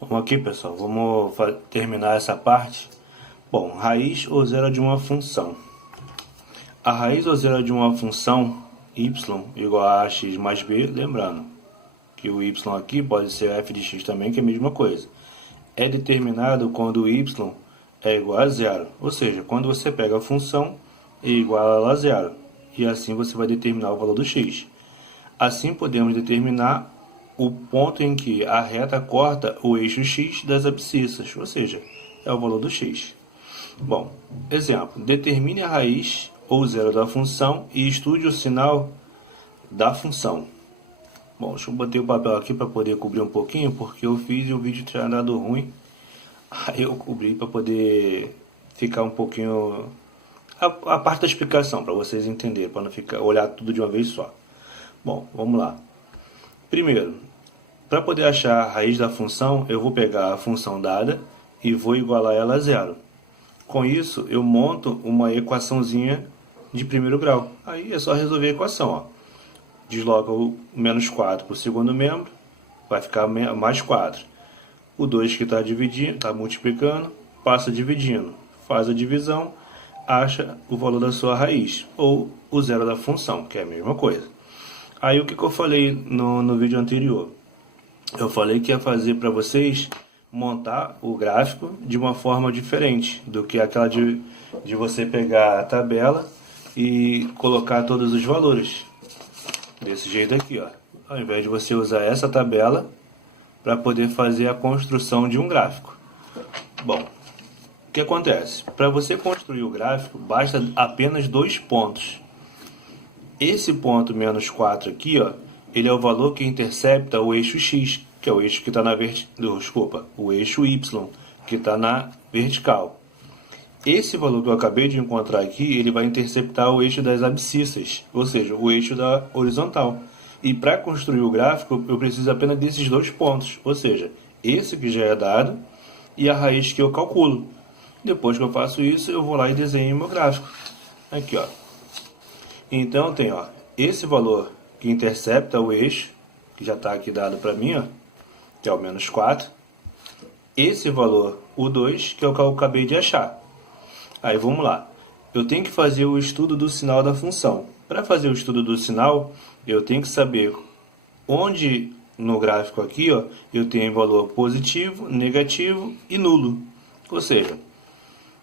Vamos aqui, pessoal, vamos terminar essa parte. Bom, raiz ou zero de uma função. A raiz ou zero de uma função y igual a x mais b, lembrando que o y aqui pode ser f de x também, que é a mesma coisa. É determinado quando o y é igual a zero, ou seja, quando você pega a função e iguala ela a zero, e assim você vai determinar o valor do x. Assim podemos determinar o ponto em que a reta corta o eixo x das abscissas, ou seja, é o valor do x. Bom, exemplo, determine a raiz ou zero da função e estude o sinal da função. Bom, deixa eu botar o papel aqui para poder cobrir um pouquinho, porque eu fiz e o vídeo tinha dado ruim. Aí eu cobri para poder ficar um pouquinho a parte da explicação, para vocês entenderem, para não ficar olhar tudo de uma vez só. Bom, vamos lá. Primeiro, para poder achar a raiz da função, eu vou pegar a função dada e vou igualar ela a zero. Com isso, eu monto uma equaçãozinha de primeiro grau. Aí é só resolver a equação. Ó. Desloca o menos 4 para o segundo membro, vai ficar mais 4. O 2 que está dividindo, está multiplicando, passa dividindo. Faz a divisão, acha o valor da sua raiz, ou o zero da função, que é a mesma coisa. Aí o que eu falei no vídeo anterior? Eu falei que ia fazer para vocês montar o gráfico de uma forma diferente do que aquela de você pegar a tabela e colocar todos os valores. Desse jeito aqui, ó. Ao invés de você usar essa tabela para poder fazer a construção de um gráfico. Bom, o que acontece? Para você construir o gráfico, basta apenas dois pontos. Esse ponto menos 4 aqui, ó, ele é o valor que intercepta o eixo x, que é o eixo que está na o eixo y, que está na vertical. Esse valor que eu acabei de encontrar aqui, ele vai interceptar o eixo das abscissas, ou seja, o eixo da horizontal. E para construir o gráfico, eu preciso apenas desses dois pontos, ou seja, esse que já é dado e a raiz que eu calculo. Depois que eu faço isso, eu vou lá e desenho o meu gráfico. Aqui, ó. Então tem, ó, esse valor que intercepta o eixo, que já está aqui dado para mim, ó, que é o menos 4. Esse valor, o 2, que é o que eu acabei de achar. Aí vamos lá. Eu tenho que fazer o estudo do sinal da função. Para fazer o estudo do sinal, eu tenho que saber onde no gráfico aqui, ó, eu tenho valor positivo, negativo e nulo. Ou seja,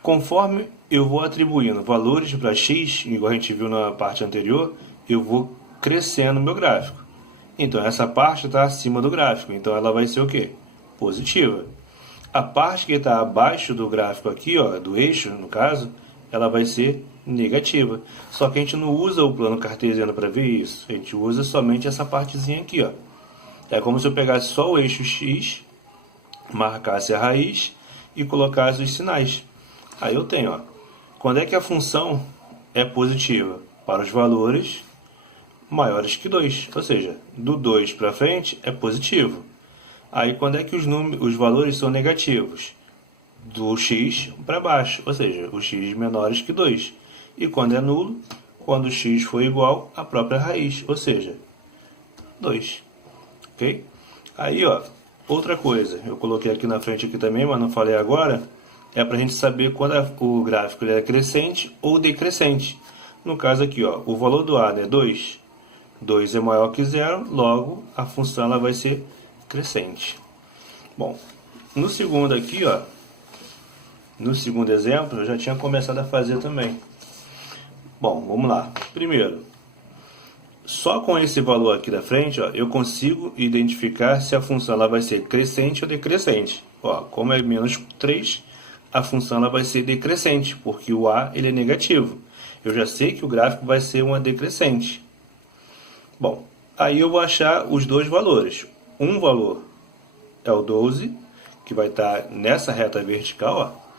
conforme eu vou atribuindo valores para x, igual a gente viu na parte anterior, eu vou crescendo o meu gráfico. Então essa parte está acima do gráfico, então ela vai ser o quê? Positiva. A parte que está abaixo do gráfico aqui, ó, do eixo no caso, ela vai ser negativa. Só que a gente não usa o plano cartesiano para ver isso, a gente usa somente essa partezinha aqui, ó. É como se eu pegasse só o eixo x, marcasse a raiz e colocasse os sinais. Aí eu tenho, ó, quando é que a função é positiva? Para os valores maiores que 2, ou seja, do 2 para frente é positivo. Aí quando é que os valores são negativos? Do x para baixo, ou seja, os x menores que 2. E quando é nulo, quando o x for igual à própria raiz, ou seja, 2. Ok? Aí, ó, outra coisa, eu coloquei aqui na frente aqui também, mas não falei agora, é para a gente saber quando o gráfico ele é crescente ou decrescente. No caso aqui, ó, o valor do A é 2. 2 é maior que zero, logo a função ela vai ser crescente. Bom, no segundo aqui, ó, no segundo exemplo, eu já tinha começado a fazer também. Bom, vamos lá. Primeiro, só com esse valor aqui da frente, ó, eu consigo identificar se a função ela vai ser crescente ou decrescente. Ó, como é menos 3, a função ela vai ser decrescente, porque o A ele é negativo. Eu já sei que o gráfico vai ser uma decrescente. Bom, aí eu vou achar os dois valores. Um valor é o 12, que vai estar nessa reta vertical, ó.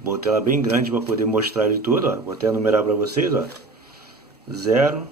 Botei ela bem grande para poder mostrar ele tudo, ó. Vou até numerar para vocês, ó. 0,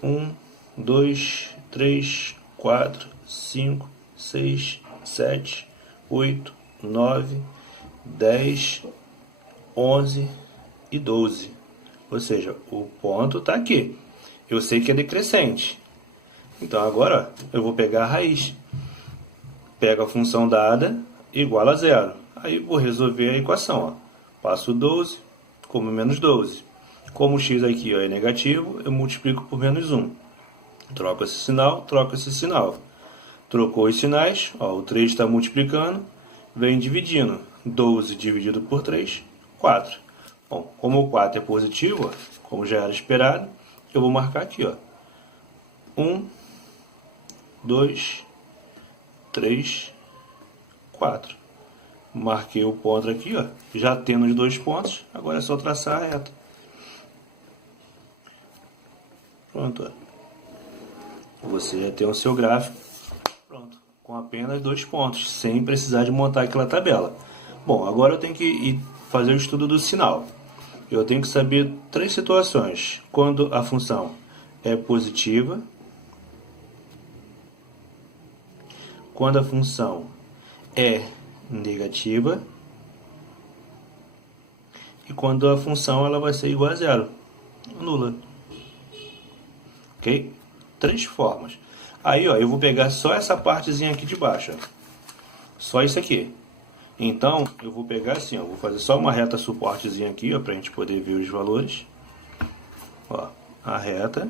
1, 2, 3, 4, 5, 6, 7, 8, 9, 10, 11 e 12. Ou seja, o ponto está aqui. Eu sei que é decrescente. Então agora, ó, eu vou pegar a raiz. Pego a função dada, igual a zero. Aí vou resolver a equação. Ó. Passo 12, como menos 12. Como o x aqui ó, é negativo, eu multiplico por menos 1. Troco esse sinal, troco esse sinal. Trocou os sinais, ó, o 3 está multiplicando, vem dividindo. 12 dividido por 3, 4. Bom, como o 4 é positivo, ó, como já era esperado, eu vou marcar aqui. Ó, 1, 2, 3, 4. Marquei o ponto aqui, ó, já tendo os dois pontos, agora é só traçar a reta. Pronto, ó. Você já tem o seu gráfico pronto, com apenas 2 pontos, sem precisar de montar aquela tabela. Bom, agora eu tenho que ir fazer o estudo do sinal. Eu tenho que saber 3 situações. Quando a função é positiva, quando a função é negativa e quando a função ela vai ser igual a zero, nula. Ok? 3 formas. Aí, ó, eu vou pegar só essa partezinha aqui de baixo, ó. Só isso aqui. Então, eu vou pegar assim, ó, vou fazer só uma reta suportezinha aqui, ó, pra gente poder ver os valores. Ó, a reta.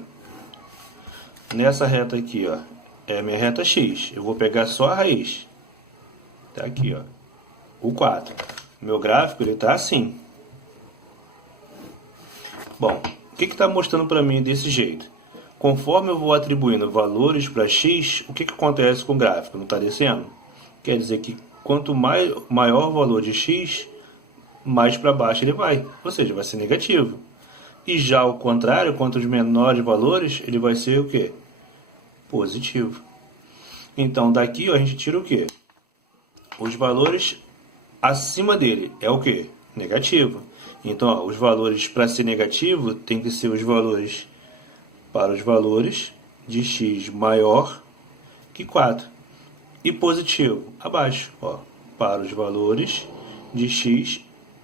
Nessa reta aqui, ó, é a minha reta X. Eu vou pegar só a raiz. Tá aqui, ó, o 4. Meu gráfico, ele tá assim. Bom, o que está mostrando para mim desse jeito? Conforme eu vou atribuindo valores para x, o que acontece com o gráfico? Não está descendo? Quer dizer que quanto maior o valor de x, mais para baixo ele vai. Ou seja, vai ser negativo. E já ao contrário, quanto menores valores, ele vai ser o quê? Positivo. Então daqui ó, a gente tira o quê? Os valores acima dele é o quê? Negativo. Então ó, os valores para ser negativo tem que ser os valores para os valores de x maior que 4. E positivo, abaixo, ó, para os valores de x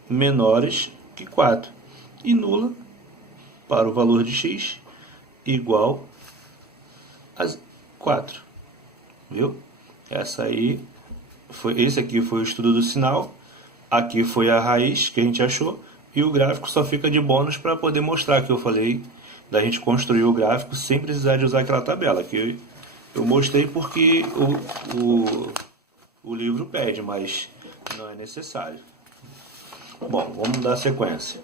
menores que 4. E nula para o valor de x igual a 4. Viu? Esse aqui foi o estudo do sinal. Aqui foi a raiz que a gente achou. E o gráfico só fica de bônus para poder mostrar que eu falei da gente construir o gráfico sem precisar de usar aquela tabela que eu mostrei porque o livro pede, mas não é necessário. Bom, vamos dar sequência.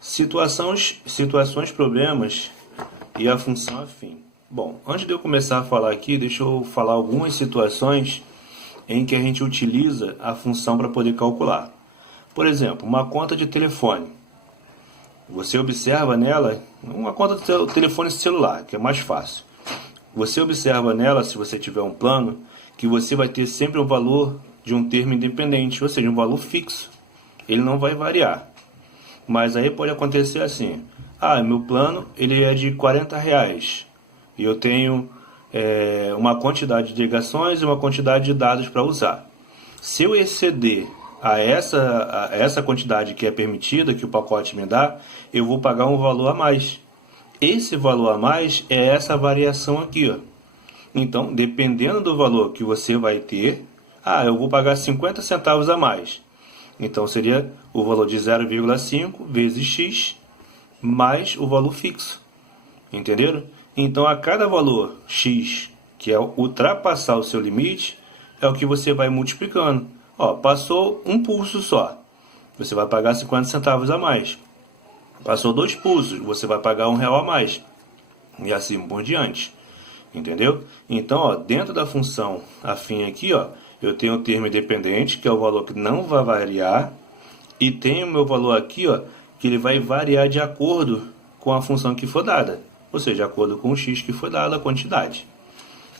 Situações, problemas e a função afim. Bom, antes de eu começar a falar aqui, deixa eu falar algumas situações em que a gente utiliza a função para poder calcular. Por exemplo, uma conta de telefone. Você observa nela, uma conta de telefone celular, que é mais fácil. Você observa nela, se você tiver um plano, que você vai ter sempre o valor de um termo independente, ou seja, um valor fixo. Ele não vai variar. Mas aí pode acontecer assim, meu plano ele é de R$40 e eu tenho uma quantidade de ligações e uma quantidade de dados para usar. Se eu exceder a essa quantidade que é permitida, que o pacote me dá, eu vou pagar um valor a mais. Esse valor a mais é essa variação aqui, ó. Então, dependendo do valor que você vai ter, eu vou pagar 50 centavos a mais. Então, seria o valor de 0,5 vezes x mais o valor fixo. Entenderam? Então, a cada valor x, que é ultrapassar o seu limite, é o que você vai multiplicando. Ó, passou um pulso só, você vai pagar 50 centavos a mais. Passou 2 pulsos, você vai pagar R$1 a mais. E assim por diante. Entendeu? Então, ó, dentro da função afim aqui, ó, eu tenho o termo independente, que é o valor que não vai variar. E tenho o meu valor aqui, ó, que ele vai variar de acordo com a função que for dada. Ou seja, de acordo com o x que foi dado, a quantidade.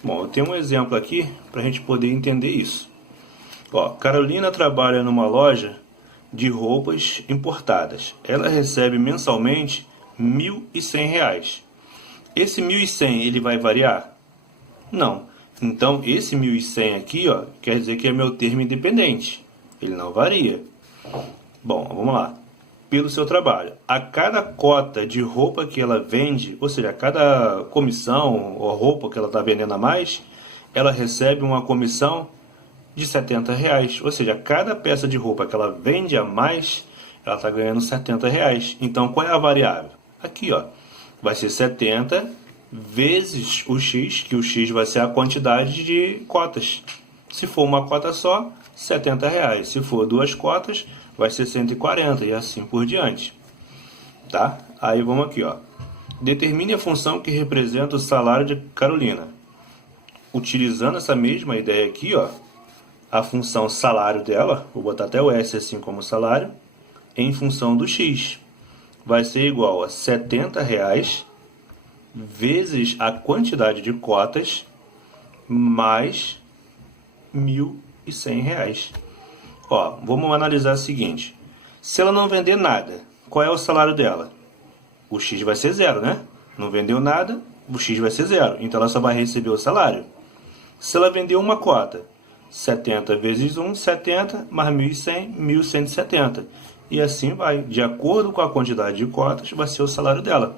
Bom, eu tenho um exemplo aqui para a gente poder entender isso. Ó, Carolina trabalha numa loja de roupas importadas. Ela recebe mensalmente R$1.100. Esse 1.100 ele vai variar? Não. Então esse 1.100 aqui, ó, quer dizer que é meu termo independente. Ele não varia. Bom, vamos lá. Pelo seu trabalho, a cada cota de roupa que ela vende, ou seja, a cada comissão ou roupa que ela está vendendo a mais, ela recebe uma comissão de R$ 70. Ou seja, cada peça de roupa que ela vende a mais, ela está ganhando R$ 70. Então, qual é a variável? Aqui, ó, vai ser 70 vezes o X, que o X vai ser a quantidade de cotas. Se for uma cota só, R$ 70. Se for duas cotas, vai ser 140 e assim por diante. Tá? Aí vamos aqui, ó. Determine a função que representa o salário de Carolina. Utilizando essa mesma ideia aqui, ó, a função salário dela, vou botar até o S assim como salário, em função do X, vai ser igual a R$ 70 vezes a quantidade de cotas mais R$ 1.100. Ó, vamos analisar o seguinte. Se ela não vender nada, qual é o salário dela? O X vai ser zero, né? Não vendeu nada, o X vai ser zero. Então ela só vai receber o salário. Se ela vendeu uma cota, 70 vezes 1, 70, mais 1.100, 1.170. E assim vai. De acordo com a quantidade de cotas, vai ser o salário dela.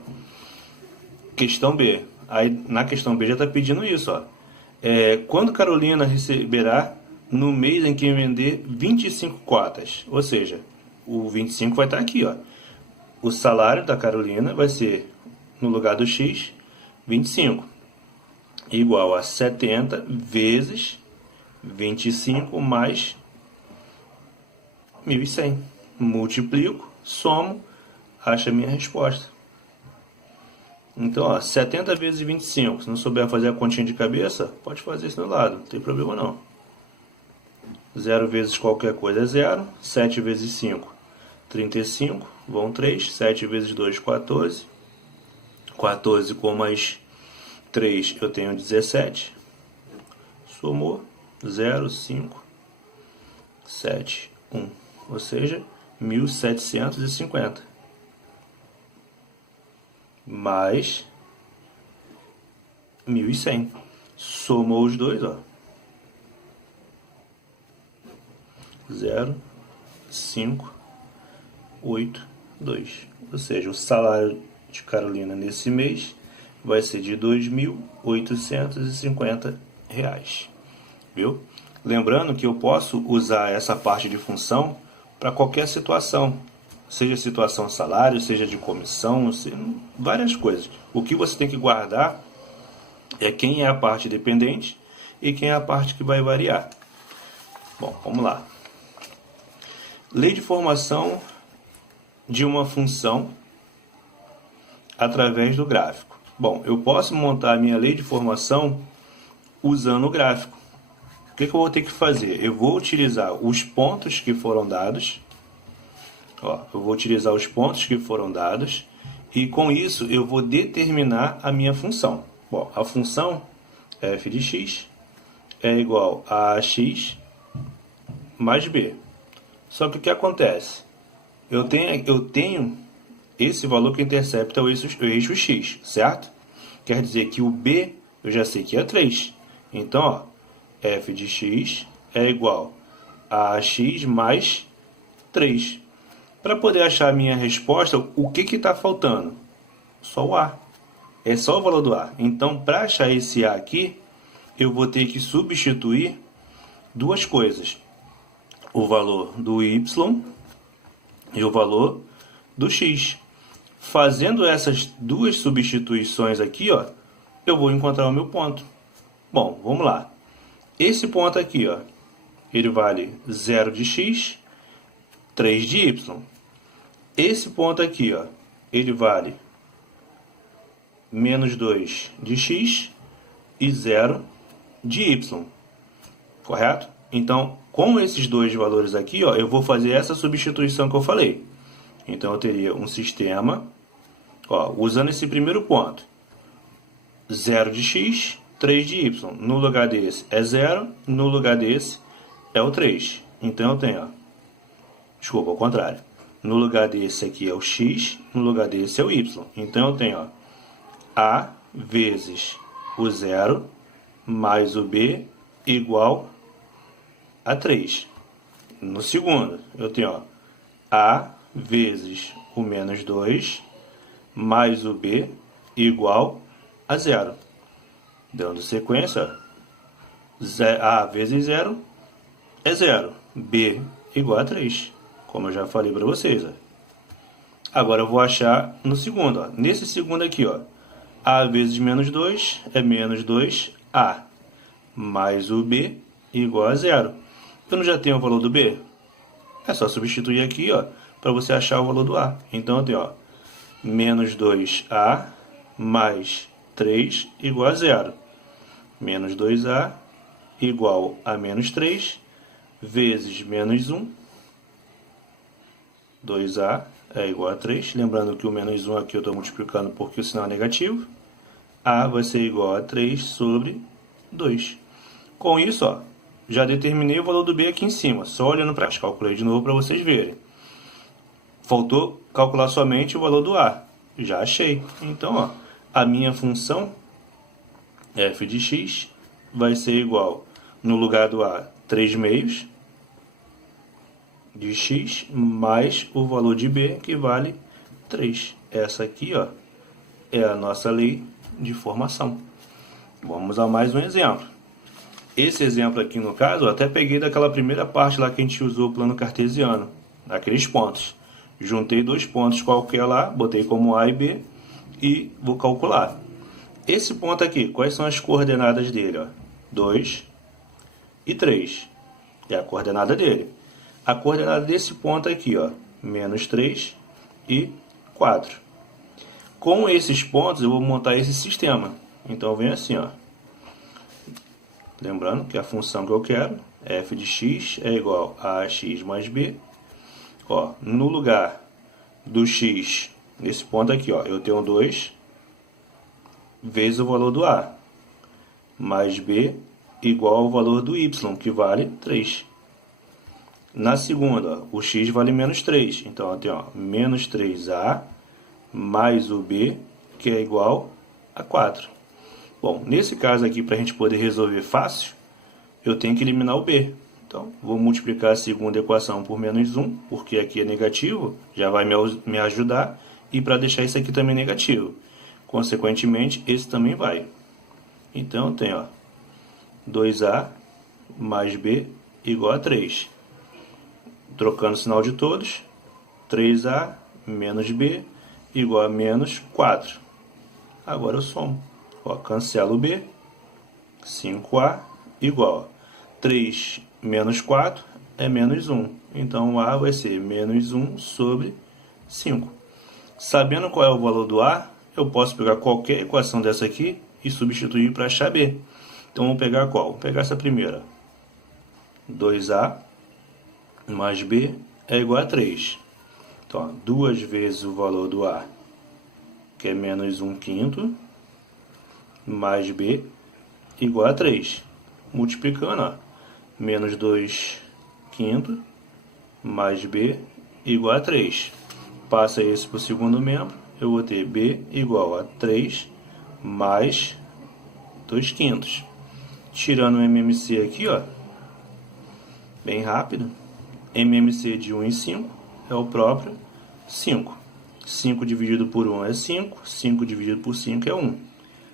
Questão B. Aí na questão B já está pedindo isso, ó. Quando Carolina receberá no mês em que vender 25 cotas? Ou seja, o 25 vai estar aqui, ó. O salário da Carolina vai ser, no lugar do X, 25. Igual a 70 vezes 25 mais 1.100. Multiplico, somo, acho a minha resposta. Então, ó, 70 vezes 25. Se não souber fazer a continha de cabeça, pode fazer isso no lado, não tem problema não. 0 vezes qualquer coisa é 0. 7 vezes 5, 35. Vão 3. 7 vezes 2, 14. 14 com mais 3 eu tenho 17. Somou 0, 5, 7, 1. Ou seja, 1.750. Mais 1.100. Somou os dois, ó. 0, 5, 8, 2. Ou seja, o salário de Carolina nesse mês vai ser de R$ 2.850. Viu? Lembrando que eu posso usar essa parte de função para qualquer situação. Seja situação salário, seja de comissão, várias coisas. O que você tem que guardar é quem é a parte dependente e quem é a parte que vai variar. Bom, vamos lá. Lei de formação de uma função através do gráfico. Bom, eu posso montar a minha lei de formação usando o gráfico. O que eu vou ter que fazer? Eu vou utilizar os pontos que foram dados. Ó, eu vou utilizar os pontos que foram dados e com isso eu vou determinar a minha função. Bom, a função f de x é igual a x mais b. Só que o que acontece? Eu tenho esse valor que intercepta o eixo x, certo? Quer dizer que o b eu já sei que é 3. Então, ó, f de x é igual a x mais 3. Para poder achar a minha resposta, o que está faltando? Só o A. É só o valor do A. Então, para achar esse A aqui, eu vou ter que substituir duas coisas. O valor do Y e o valor do X. Fazendo essas duas substituições aqui, ó, eu vou encontrar o meu ponto. Bom, vamos lá. Esse ponto aqui, ó, ele vale 0 de X, 3 de Y. Esse ponto aqui, ó, ele vale menos 2 de x e 0 de y. Correto? Então, com esses dois valores aqui, ó, eu vou fazer essa substituição que eu falei. Então, eu teria um sistema, ó, usando esse primeiro ponto. 0 de x, 3 de y. No lugar desse é 0, no lugar desse é o 3. Então, eu tenho, ó, desculpa, ao contrário. No lugar desse aqui é o x, no lugar desse é o y. Então, eu tenho, ó, a vezes o 0 mais o b igual a 3. No segundo, eu tenho, ó, a vezes o menos 2 mais o b igual a 0. Dando sequência, A vezes 0 é 0. B igual a 3, como eu já falei para vocês. Ó. Agora eu vou achar no segundo. Ó. Nesse segundo aqui, ó, A vezes menos 2 é menos 2A, mais o B igual a 0. Eu não já tenho o valor do B? É só substituir aqui, ó, para você achar o valor do A. Então eu tenho, ó, menos 2A mais 3 igual a 0. Menos 2A igual a menos 3 vezes menos 1. 2A é igual a 3. Lembrando que o menos 1 aqui eu estou multiplicando porque o sinal é negativo. A vai ser igual a 3 sobre 2. Com isso, ó, já determinei o valor do B aqui em cima. Só olhando para trás. Calculei de novo para vocês verem. Faltou calcular somente o valor do A. Já achei. Então, ó, a minha função f de x vai ser igual, no lugar do A, 3 meios de x mais o valor de B, que vale 3. Essa aqui, ó, é a nossa lei de formação. Vamos a mais um exemplo. Esse exemplo aqui, no caso, eu até peguei daquela primeira parte lá que a gente usou o plano cartesiano, daqueles pontos. Juntei dois pontos qualquer lá, botei como A e B e vou calcular. Esse ponto aqui, quais são as coordenadas dele? Ó? 2 e 3. É a coordenada dele. A coordenada desse ponto aqui, ó, menos 3 e 4. Com esses pontos, eu vou montar esse sistema. Então, vem assim, ó. Lembrando que a função que eu quero, f de x é igual a ax mais b. Ó, no lugar do x, nesse ponto aqui, ó, eu tenho 2 vezes o valor do a, mais b igual ao valor do y, que vale 3. Na segunda, ó, o x vale menos 3. Então, eu tenho, ó, menos 3a mais o b, que é igual a 4. Bom, nesse caso aqui, para a gente poder resolver fácil, eu tenho que eliminar o b. Então, vou multiplicar a segunda equação por menos 1, porque aqui é negativo, já vai me ajudar. E para deixar isso aqui também negativo. Consequentemente, esse também vai. Então, eu tenho, ó, 2a mais b igual a 3. Trocando o sinal de todos, 3a menos b igual a menos 4. Agora eu somo. Ó, cancelo o b, 5a igual a 3 menos 4 é menos 1. Então, o a vai ser menos 1 sobre 5. Sabendo qual é o valor do a, eu posso pegar qualquer equação dessa aqui e substituir para achar b. Então, vou pegar qual? Vou pegar essa primeira. 2a mais b é igual a 3. Então, 2 vezes o valor do a, que é menos 1 quinto, mais b igual a 3. Multiplicando, ó, menos 2 quinto mais b igual a 3. Passa esse para o segundo membro, eu vou ter b igual a 3 mais 2 quintos. Tirando o MMC aqui, ó, bem rápido, MMC de 1 em 5 é o próprio 5. 5 dividido por 1 é 5, 5 dividido por 5 é 1.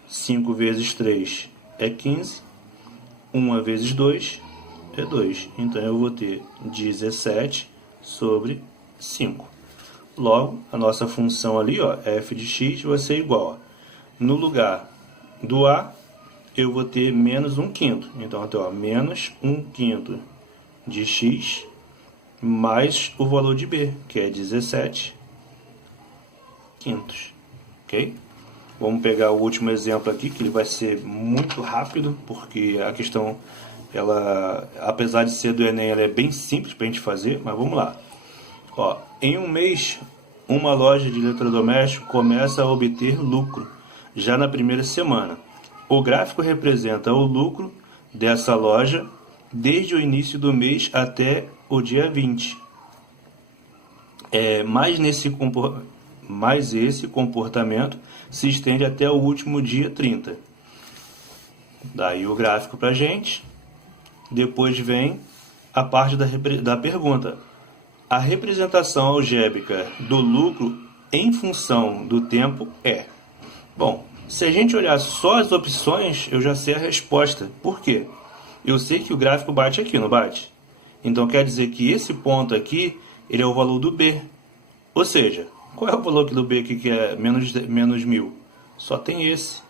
5 vezes 3 é 15, 1 vezes 2 é 2. Então, eu vou ter 17 sobre 5. Logo, a nossa função ali, ó, f de x vai ser igual, ó, no lugar do a, eu vou ter menos 1 quinto. Então, eu tenho, ó, menos 1 quinto de x mais o valor de b, que é 17 quintos. Ok? Vamos pegar o último exemplo aqui, que ele vai ser muito rápido, porque a questão, ela, apesar de ser do Enem, ela é bem simples para a gente fazer, mas vamos lá. Ó, em um mês, uma loja de eletrodoméstico começa a obter lucro, já na primeira semana. O gráfico representa o lucro dessa loja desde o início do mês até o dia 20. Mas esse comportamento se estende até o último dia 30. Daí o gráfico para a gente. Depois vem a parte da pergunta. A representação algébrica do lucro em função do tempo é... Bom, se a gente olhar só as opções, eu já sei a resposta. Por quê? Eu sei que o gráfico bate aqui, não bate? Então quer dizer que esse ponto aqui, ele é o valor do B. Ou seja, qual é o valor do B aqui que é menos 1.000? Só tem esse.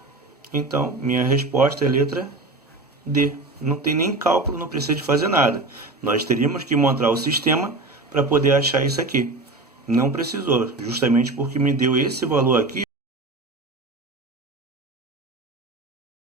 Então, minha resposta é a letra D. Não tem nem cálculo, não precisa de fazer nada. Nós teríamos que montar o sistema para poder achar isso aqui. Não precisou, justamente porque me deu esse valor aqui.